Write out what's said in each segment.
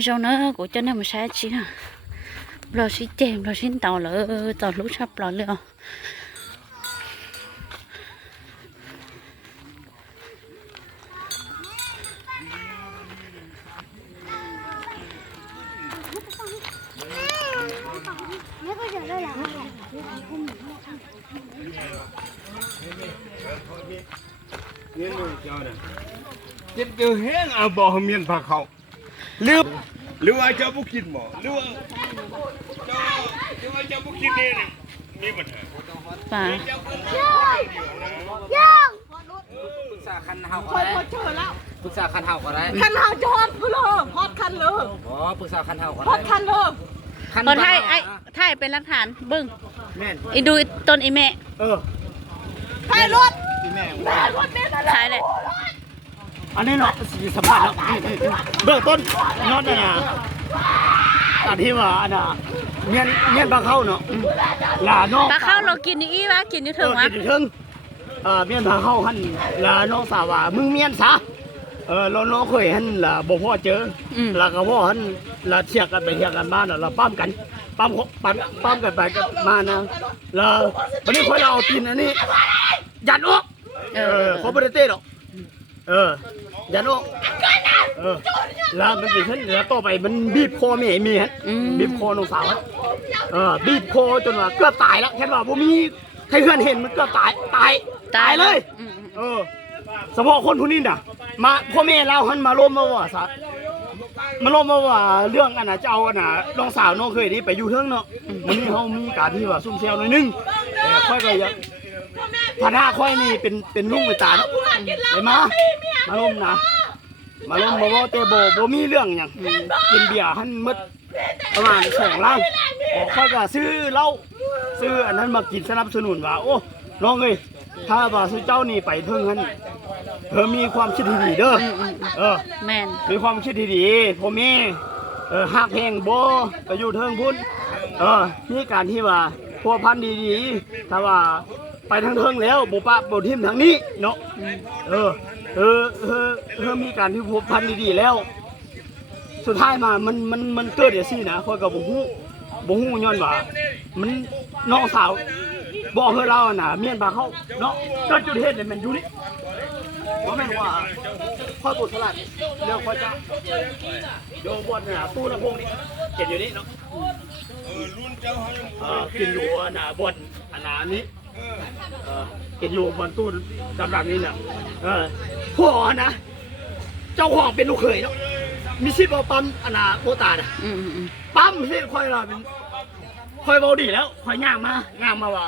nói cho nó của cho nên mà sai chi à lo xí chèm lo xin tàu lỡ tàu lúc sắp lỡ liệu chết kêu hết à bỏ miền phà khẩu lưu lưu ai cho bút kín mỏ lưu ai cho bút kín điมีปัญหา và ปรึกษาคันเฮาก็ได้ปรึกษาคันเฮาก็ได้ คันเฮาจะฮอดพุ่นเลยฮอดคันเลย อ๋อปรึกษาคันเฮาก็ ฮอ ได้ ดคันเลย พอถ่ายไอ้ถ่ายเป็นหลักฐานบึ้ง แม่น อีดูต้นอีแม่ ถ่ายรถ แม่ ถ่ายรถเนี่ยนะ ถ่ายเลย อันนี้เนาะสีสภาพเบื้องต้นนอนน่ะอันที่ว่าอันน่ะเงี้ยบางเข้าเนาะหลาน้อง ปลาข้าวเรากินนี่อีวะกินอยู่ถึงวะ กินถึงเมียนบางเข้าหันหลาน้องสาวว่ามึงเมียนซะเราน้องเคยหันล่ะบ่พ่อเจอแล้วก็พ่อหันล่ะเทียกกันไปเทียกกันมาน่ะเราปั้มกันปั้มกันไปกันมานะแล้ววันนี้ค่อยเราเอาตีนอันนี้ยัดออกเขาไม่ได้เต้หรอกยัดออกแล้วมันเป็นเช่นแล้วต่อไปมันบีบคอแม่มีฮะบีบคอน้องสาวบีบคอจนว่าเกือบตายแล้วแค่ว่าผมมีใครเพื่อนเห็นมันเกือบตายเลยเฉพาะคนผู้นี้น่ะมาพ่อแม่เราหันมาล้มมาว่าซะมาล้มมาว่าเรื่องอันน่ะเจ้าอันน่ะน้องสาวน้องเคยนี่ไปอยู่เทิงเนาะวันนี้เขามีการที่ว่าซุ่มเซลหน่อยนึงค่อยก็ยังฐานะค่อยนี่เป็นลุงเป็นตาเนาะไปมาล้มนะมาล้มมาว่าเตโบมีเรื่องอย่างกินเบียร์หันมืดประมาณ2 ล้านค่อยก็ซื้อเหล้าซื้ออันนั้นมากินสนับสนุนว่าโอ้น้องเอ้ยถ้าว่าซื้อเจ้านี่ไปเทิงหันมีความคิดที่ดีเด้อแม่น มีความคิดที่ดีพ่อแม่หักแหงบ่ไปอยู่เทิงพุ่นมีการที่ว่าพัวพันดีๆถ้าว่าไปทางเทิงแล้วบ่ปะบ่ทิ่มทางนี้เนาะมีการที่พัวพันดีๆแล้วสุดท้ายมามันเกิดอย่างซี่นะค่อยก็บ่ฮู้ย้อนว่ามันน้องสาวบอกให้เราน่ะเมียนบาเขาเนาะก็จุดเหตุเนี่ยมันอยู่นี่บ่แม่นว่าค่อยบุสลัดเรื่องค่อยจะโยบนน่ะตู้ลำโพงนี่เก็บอยู่นี่เนาะกินอยู่น่ะบนอันนี้กินอยู่บนตู้กำลังนี่น่ะพ่อนะเจ้าของเป็นลูกเขยเนาะมีสิทธิ์เอาปั๊มอันน่ะโบตาน่ะปั๊มสิค่อยเราเป็นค่อยเบาดีแล้วค่อยย่างมาว่า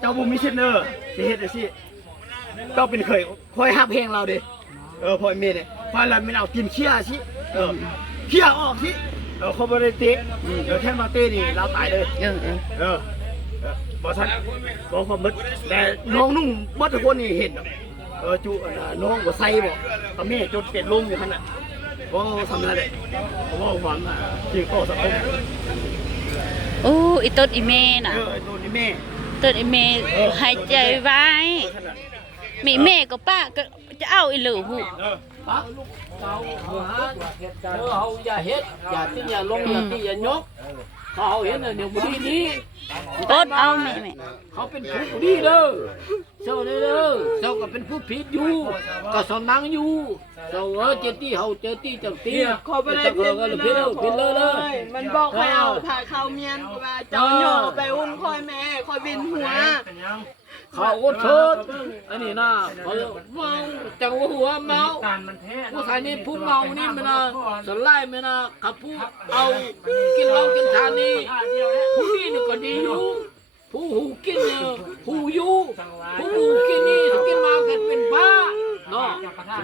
เจ้าบุญมีสิทธิ์เนอะสิเฮ็ดจังซี่เจ้าเป็นเคยค่อยฮับเพลงเราดิพ่อแม่เนี่ยพอเราไม่เอากินเชี่ยสิเชี่ยออกสิเขาบ่ได้เตะแค่มาเตะนี่เราตายเลยบ่ทันบ่ความมึดแต่น้องนุ่งบ่ทุกคนนี่เห็นจุน้องบ่ใส่บ่ก็แม่จนเป็ดลงอยู่คั่นน่ะบ่ทำอะไรบ่หวังจริงก็สังคม โอ้อีต้นอีแม่น่ะ ต้นอีแม่ ต้นอีแม่หายใจไว้มีแม่ก็ป้าก็จะเอาอีหลูหู ปักลูกเก่าหาเฮาอย่าเฮ็ดอย่าติ้งอย่าลงอย่าตี้อย่ายกเขาเห็นน่ะเดี๋ยวบ่ดีนี้ ต้นเอาแม่ เขาเป็นผู้ดีเด้อเจ้าเด้อเจ้าก็เป็นผู้ผิดอยู่ก็สนังอยู่เจ้าเจตี้เฮาเจตี้จังตี้ ขอไปได้เพียง ผิดเลย มันบอกให้เอาถ่ายเขาเมียนว่าเจ้าหย่อไปอุ้มคอยแม่คอยบินหัว เขาอดทนอันนี้นะเขาเมาจังหัวเมาผู้ชายนี่พูดเมานี่มันนะสลายมันนะขับผู้เอากินเหล้ากินทานนี่ผู้นี่นี่ก็ดีอยู่ผู้หูกินเนี่ยหูอยู่ผู้หูกินนี่กินมาแค่เป็นบ้าเนาะ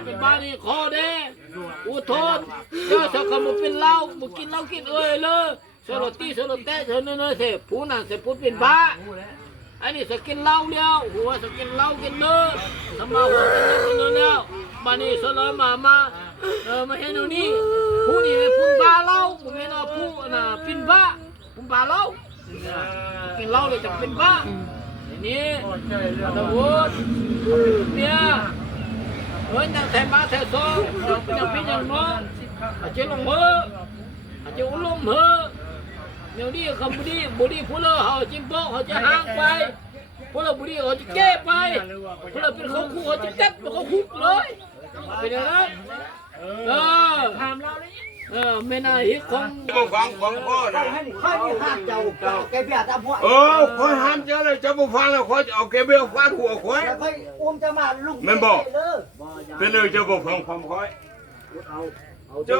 เป็นบ้านี่คอแดงอดทนเจ้าสักคำมันเป็นเหล้ามันกินเหล้ากินเลยสลดตีสลดแตะเธอเนยเสพผู้นั้นเสพผู้เป็นบ้าอันนี้สกินเหล้าเดียวหัวสกินเหล้ากินเนื้อทำมาหัวกินเนื้อแล้วมานี่สลมามาเห็นดูนี่ผู้นี่เป็นผู้บ้าเหล้าผมเห็นว่าผู้น่ะเป็นบ้าผู้บ้าเหล้ากินเหล้าเลยจะเป็นบ้านี่ตะวันเนี่ยเฮ้ยยังแทงบ้าแทงซ้อยังพี่ยังน้องเจ้าลงมือ จะล้มเหอะเดี๋ยวนี้คำบุรีพวกเราเขาจิ้มโป๊ะเขาจะห่างไปพวกเราบุรีเขาจะแก้ไปพวกเราเป็นเขาคู่เขาจะเต็บเขาคุกเลยเป็นอย่างนั้นไม่น่าฮิตของ ฟังของพ่อนะ ค่อยมีห้ามเจ้าแกเบียดตามพวก คอยห้ามเจ้าเลยเจ้าบ่ฟังแล้วคอยเอาแกเบี้ยฟาดหัวคอย แล้วค่อยอุ้มจะมาลุก เป็นเลยเจ้าบ่ฟังความคอยเจ้า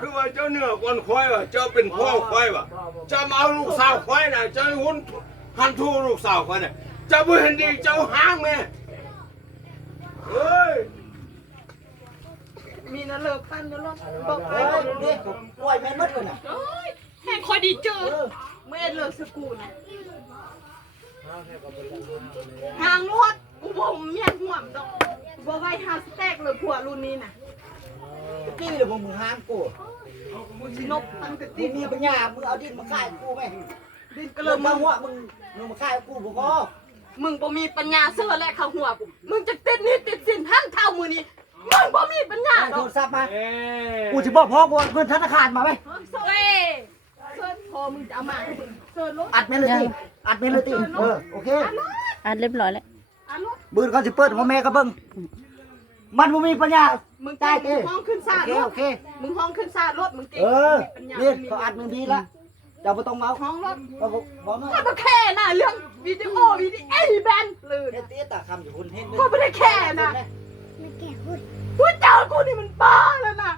คือว่าเจ้าเหนือกว่าคอยว่ะเจ้าเป็นพ่อคอยว่ะเจ้ามาเอาลูกสาวคอยน่ะเจ้าหุ่นหันทูลูกสาวคอยน่ะเจ้าบ่เห็นดีเจ้าห้างแม่เอ้ย มีนะเลิกกันนะลูกบอกไป นี่ปล่อยแม่มดกันน่ะ แห่งคอยดีเจอเมื่อเลิกสกูนะทางนวดกูบ่มเมียนห่วมดอกบ่ไว้หาสเต็กเลยผัวรุ่นนี้น่ะ กี้เดี๋ยวมึงห้างกู มึงสินกตั้งแต่ ตี ตี มี นี้ ปัญญามึงเอาดินมาขายกูไหม ดินก็ ก็ เริ่ เริ่ ม ม มา มาหัวมึงมาขายกูบ่พอ มึงบ่มีปัญญาเสื้อและข้าหัวกูมึงจะติดหนี่ติดสินหั่นเท่ามือนี้มึงบ่มีปัญญาด โท อก รศัพท์มากูจะบอกพ่อกูเงินธนาคารมาไหม เฮ้ยเซิร์ชพอมึงจะเอามาให้มึงเซิร์ชรถ อัดเมโลดี้อัดเมโลดี้โอเค อ่านเรียบร้อยแล้ว อันรถ บืนเขาสิเปิดพ่อแม่ก็เบิ่งมันบ่มีปัญญา มึง จ่าย มึงห้องขึ้นซาดรถ โอเค มึงห้องขึ้นซาดรถมึงเก่ง นี่ ปัญญา เขาอัดมึงดีละเจ้าบ่ต้องเมา ห้องรถ บ่บ่มา ก็ไม่แค่น่ะเรื่องวิดีโอไอ้แบนเลย เฮ็ดตีตาคำอยู่คุณเห็น กูไม่ได้แค่น่ะกูเจอกูนี่มันบ้าแล้วน่ะ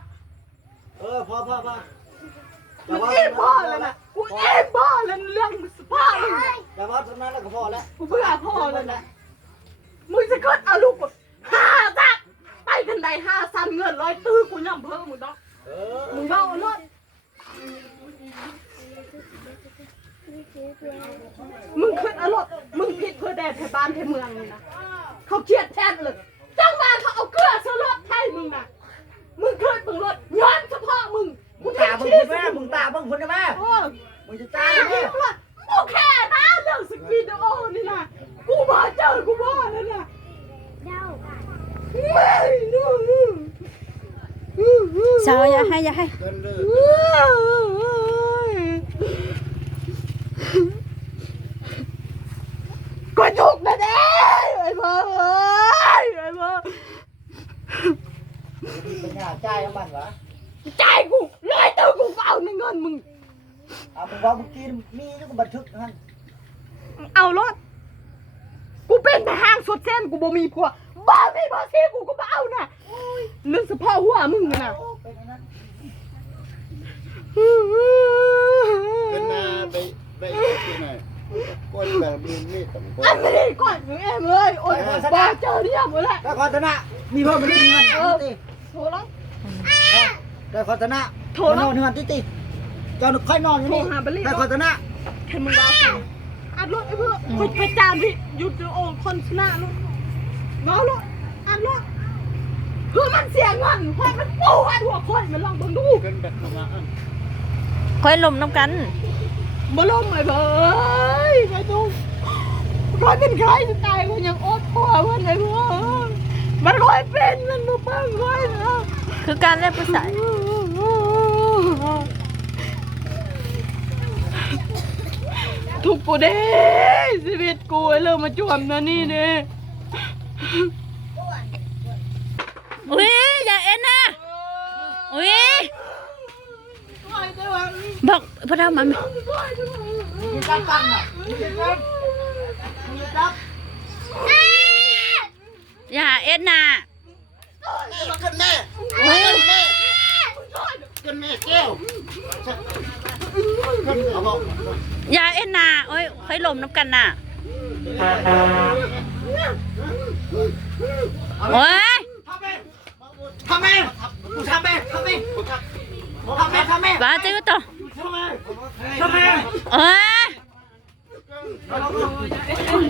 พอ มันเอ็มบ้าแล้วน่ะกูเอ็มบ้าแล้วเรื่องสภาพมึง แต่ว่าตรงนั้นแล้วก็พอแล้ว กูเบื่อพ่อแล้วน่ะมึงจะเกิดเอาลูกกู5 จักไปกันใด5 ซันเงิน100ตื้อกูย่ำเพิ่มมึงดอกมึงเบ้ารถมึงขึ้นอารมณ์มึงผิดเพื่อแดนไทยบ้านไทยเมืองนี่นะเขาเครียดแทนเลยจังหวะเขาเอาเกลือซื้อรถไทยมึงนะมึงขึ้นมึงรถย้อนเฉพาะมึง มึงตาเบิ่งคุณแม่มึงตาเบิ่งคุณแม่ โอ้ มึงจะ ตา ตาย ย แม่ มึงโอเคนะเรื่องสกีดโอนี่นะกูมาเจอกูว่าแล้วนะไม่นู่น สาวอย่าให้ ก็จุกนะเด้ไอ้พ่อไอ้พ่อ ปัญญาจ่ายเอามันวะ จ่ายกู100ตื้อกูก็เอาในเงินมึง มึงว่ามึงกินมีแล้วก็บันทึกนั่น เอารถกูเป็นทหารสุดเส้นกูบ่มีผัวบ้ามีบ่ซี่กูก็บ่เอาน่ะเรื่องเฉพาะหัวมึงน่ะ เป็นอย่างนั้น เป็นนาไปที่ไหนก้นแบบมีต้องก้ อัน น นี้ก่อนมึงเอ็มเอ้ยโอ้ยบ่เจอเรียบหมดแล้ว ได้คอนตนะมีเพิ่มมาได้เงินติ โทรแล้ว ได้คอนตนะ โทรแล้ว นอนเงินติเจ้าค่อยนอนอยู่นี่ได้คอนตนะ แค่มึงว่าอัดรถไอ้เพื่อคุยพระจานพี่หยุดโอ้คนชนะรถเมารถอัดรถเพื่อมันเสียเงินค่อยมันปูอัดหัวค่อยมันลองเบิ่งดู เป็นแบบประมาณ ค่อยลมน้ำกัน บ่ลงไอ้เบ้ยไปดูค่อยเป็นใครจะตายก็ยังอดพ่อเพื่อนไอ้พ่อมันค่อยเป็นมันบ่ปังค่อยนะ คือการเล่นผู้ชาย ทุกกูเด้ชีวิตกูเริ่มมาจวมนะนี่เด้ อุ้ยอย่าเอ็นนะอุ้ยบอกพระเจ้ามัน มีการกันน่ะมีการมีการ อย่าเอ็นนะ กันแม่ อุ้ย กันแม่แก้วกันเอาบอก อย่าเอ็นนะโอ้ยค่อยลมน้ำกันน่ะโอ้ย ทำแม่กูทำแม่ทำแม่ทำแม่ทำแม่ บ้าจื้อต่อ ทำแม่ เอ้ย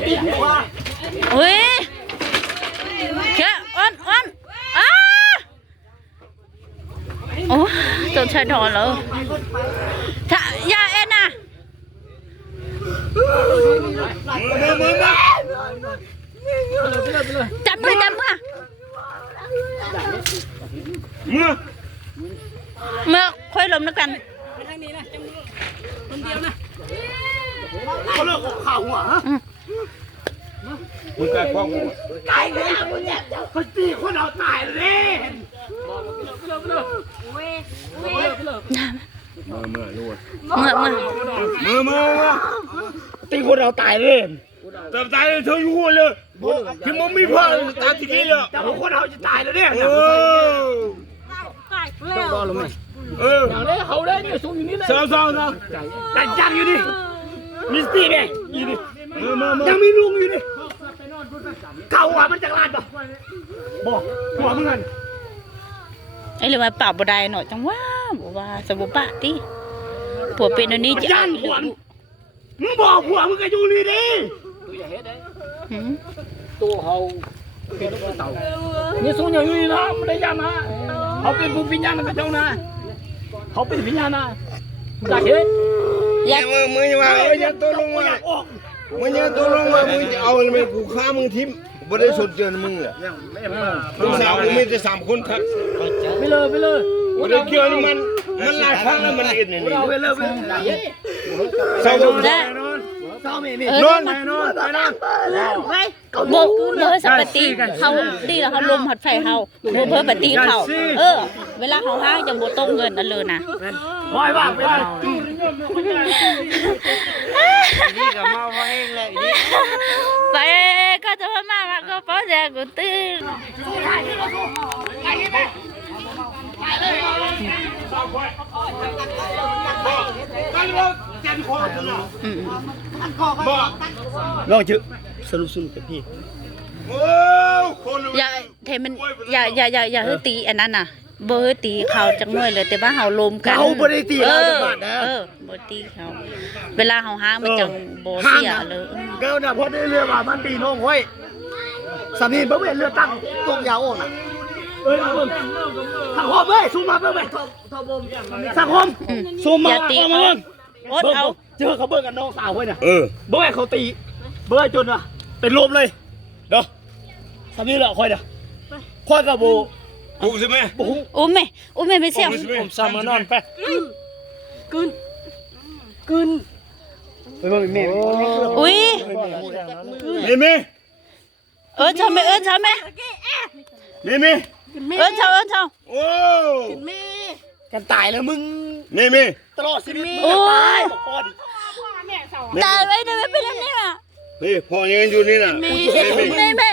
ติดหัว อุ้ยแค่อ้อนอ้าโอ้ตัวชายถอนแล้วถ้าอย่าเอ็นนะ จับมือ เมื่อ เมื่อค่อยลมแล้วกัน เขาเลิกข่าวหัวฮะ มึงกล้าคว้างกู ตายเลยเขาตีคนเราตายเลย มือรู้ เมื่อ ตีคนเราตายเลย แต่ตายเธออยู่เลยที่มึงมีพ่อตายที่นี่เลย แต่คนเราจะตายแล้วเนี่ย อย่างนี้เขาได้เนี่ยสูงอยู่นี่เลย สาวๆนะ แต่จังอยู่ดิมิสตี้เนี่ยอยู่ดิยังมีลุงอยู่ดิเก่าอ่ะมันจากลาดป่ะบอกหัวมึงกัน ไอ้เรื่องมาปรับบ่ได้หน่อยจังว่าบอกว่าสบุปะติผัวเป็นอันนี้จะ ย่านหัวมึงบอกหัวมึงก็อยู่นี่ดิ ตัวอย่าเฮ็ดได้ตัวเขาเป็นลูกเต่านี่สูงอย่างนี้นะไม่ได้ยานะเขาเป็นผู้วิญญาณนะเจ้านะเขาเป็นวิญญาณนะอย่าเฮ็ด มึงจะว่ามึงจะตัวลงมามึงจะตัวลงมามึงจะเอาอะไรกูฆ่ามึงทิ้มบ่ได้สนใจมึงเลยลูกสาวมึงมีแต่3 คนครับ ไปเลยไปเลย บ่ได้เกี่ยวนี่มันหลายครั้งแล้วมันเอ็ดนี่ เราไปเลยไปเฮ็ด สาว ได้ เศร้ามีนี่ นอน บ่สัปติเขาดีแล้วเขาลมหัดไฟเขาบ่เพิ่มปฏิเขาเวลาเขาห้างจะบ่ตกเงินนั่นเลยนะ บอยบ้างไปบ้าง นี่ก็เมาเพราะเองเลยนี่ ไปก็จะมาก็ป้อแจกูตื่น ลองจื้อสรุปกับพี่ โอ้คน อย่าเทมันอย่าเฮตีอันนั้นน่ะบ่เฮตีเขาจังหน่อยเลยแต่ว่าเฮาลมกันบ่ตีเขาเวลาเฮาห้างมันจังบ่เสียเลย เกลน่ะพอได้เรือว่ามันตีน้องห้อยสามีบ่เว้นเรือตั้งตรงยาวน่ะเอาเบิ่งสังคมเว้ยซูมมาเบิ่งสังคมซูมมา อย่าตี เอามาเบิ่ง อดเอา เจอเขาเบิ่งกันน้องสาวเว้ยน่ะ เออ บ่ให้เขาตีบ่ให้จนว่ะเป็นลมเลยเด้อสามีเหรอค่อยเด้อค่อยกับโบ กูใช่ไหม บ่ฮู้ อุ้มแม่ไปเสียง ผมซ้ำมานอนไปกึนไปเบิ่งแม่ อุ้ย เห็นไหม ชอบแม่ชอบแม่ เห็นไหม ชอบ โอ้ กันตายแล้วมึง เห็นไหม ตลอดชีวิต โอ้ย ก่อน ตายไว้ได้ไม่เป็นอันนี้อ่ะ เฮ้ยพ่อยังอยู่นี่น่ะ แม่ เห็นไหม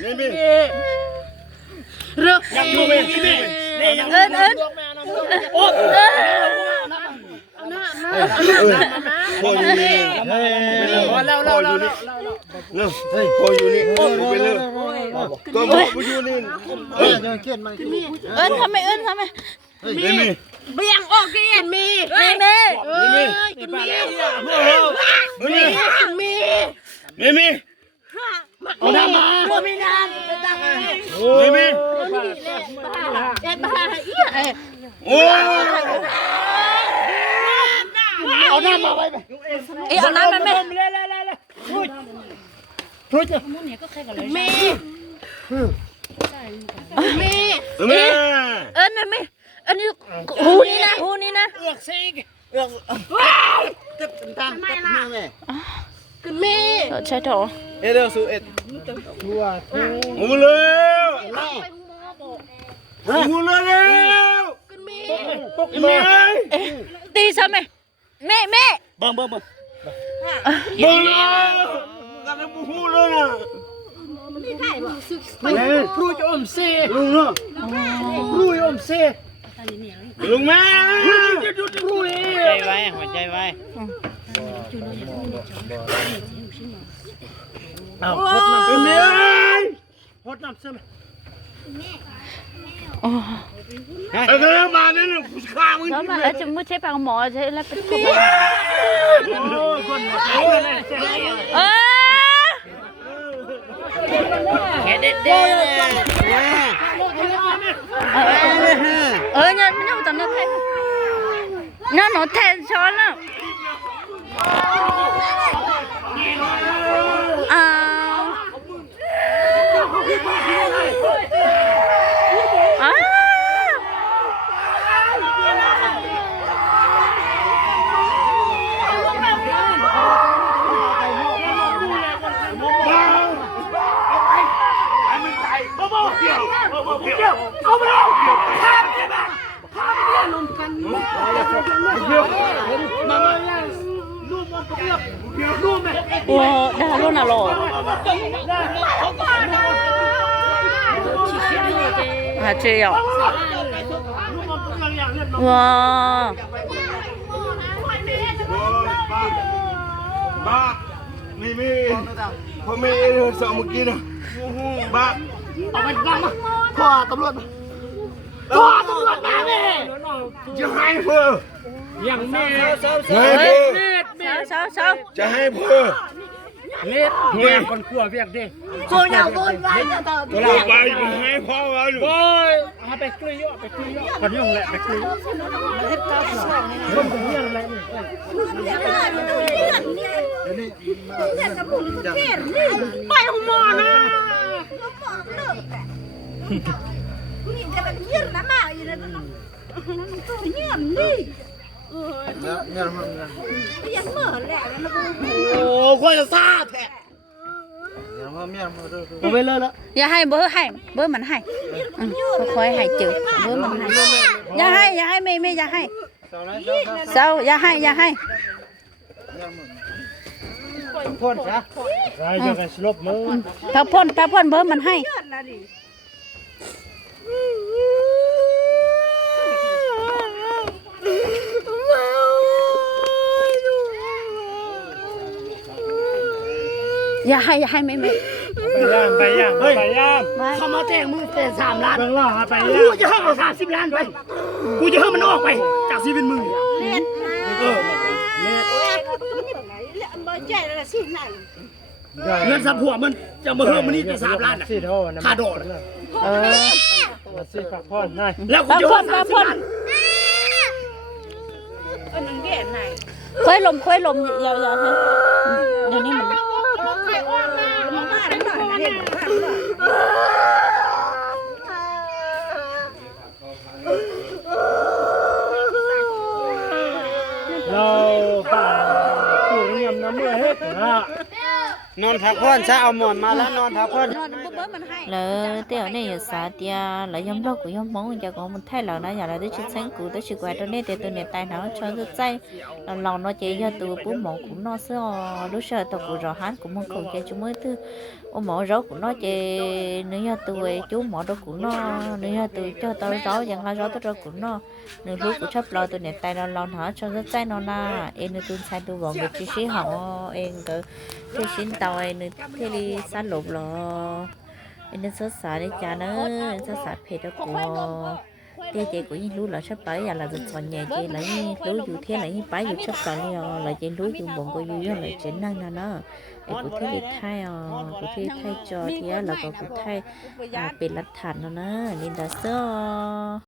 เรื่อง ยังดูแม่นี่ยัง โอ้ พ่ออยู่นี่พ่ออยู่นี่เนาะพ่ออยู่นี่ไปเลยก็พ่ออยู่นี่ ทำไมเห็นไหม เบี่ยงออกกินมี แม่ เห็นไหม กินมี เห็นไหม กินมี เห็นไหม เอาน้ำมา มีนานไปตั้งไง เห็นไหม เอ็ดบ้าเอี้ย โอ้ เอาน้ำมาไว้ไป เอาน้ำมันแม่ มีมี เห็นไหม นั่นไม่อันนี้หูนี่นะ กินมี ใช่ถอ เอเดอร์สูเอ็ด โอ้เลยโอ้เลยแล้ว กินมี เห็นไหม ตีซะแม่เบิ่ง เบิ่งแล้วกันบุหูเลยนะ ครูจะอมเซ่ ลุงเนาะ ครูจะอมเซ่ ลุงแม่ ใจไว้หัวใจไว้ เอาพดน้ำเป็นเลยพดน้ำใช่ไหม โอ้ ไอ้กระบาดนั่นกูฆ่ามึง แล้วมาแล้วจะมุดใช้ปากหมอใช้แล้วเป็นคนแค่เด็ดเนี่ยมันยังตอนนั้นแทนนั่นหนูแทนช้อนแล้ว哇，那还弄哪咯？还这样。哇， บ้ามีพอมีสองเมื่อกี้นะบ้า เอาไปดำมาพ่อตำรวจมาพ่อตำรวจมาแม่ จะให้เพื่อ อย่างแม่ sao จะให้เพื่อ เล็ดเมียคนกลัวเวียกดิ โคนอยากโคนไว้จะต่อ เราไปให้พ่อเราอยู่ โอ้ยเอาไปกลือยไปกลือยคนยุ่งแหละไปกลือยคนกับเมียอะไรนี่ ไปของหมอนะนี่จะเป็นยืดนะมาอยู่นะตัวยืดนี่ยังเหมือนแหละแล้ว โอ้ควายจะซาแท้เอาไปเลยละ อย่าให้เบอร์ให้เบอร์มันให้ค่อยให้เจอเบอร์มันให้อย่าให้ไม่อย่าให้เศร้าอย่าให้ พ่นซะไรจะกันสลบมือ พักพ่นเบอร์มันให้ อย่าให้ไม่ ไปย่าง เขามาแจ้งมึงแต่3 ล้าน เบิ่งล่อไป กู ย่าง จะให้มัน30 ล้านไปกูจะให้มันออกไปจากชีวิตมึง เล่นมาแจ้ละสินั่น เงินสับหัวมันจะมาเพิ่มมันนี่แต่3 ล้าน สิโทษ ค่าดอก สิพักพ่นนาย แล้วกูจะให้30 ล้าน มันแก่ไหน ค่อยลมรอเฮ้ยเดี๋ยวนี้มัน ใครว่ามาหน่อยเห็น เราป่าผู้เรียมน้ำเมื่อเฮ็ดนะ นอนพักผ่อนซะเอาหมอนมาแล้วนอนพักผ่อน lỡ tiểu này ở xã tia là giống đâu của giống món giờ còn mình thay là nó giờ là đứa chính sáng của đứa sự quay trong đây thì tôi này tay nó cho nó chay là lòng nó chỉ do từ bố mổ của nó sữa đứa sợ tao của rõ hắn cũng mong cầu cho chúng mới thứ ô mổ rau của nó chỉ nếu do từ chú mổ đâu của nó nếu do từ cho tao rau chẳng là rau tao của nó nếu lúc của chấp lo tôi này tay nó lòng nó cho nó chay nó na em nó tôi sai tôi vòng được chi phí họ em cứ cái xin tao em thế đi sát lục lo nên sốt xả đi cha nó sốt xả phê đó của tia chị của những lú là sắp tới là dịch còn nhà chị lấy lú dù thế lấy bái dù sắp tới là chị lú dù bụng của dù là chính năng là nó để của thế để thay của thế thay cho thì là của thay bị lật thản nó nên là sơ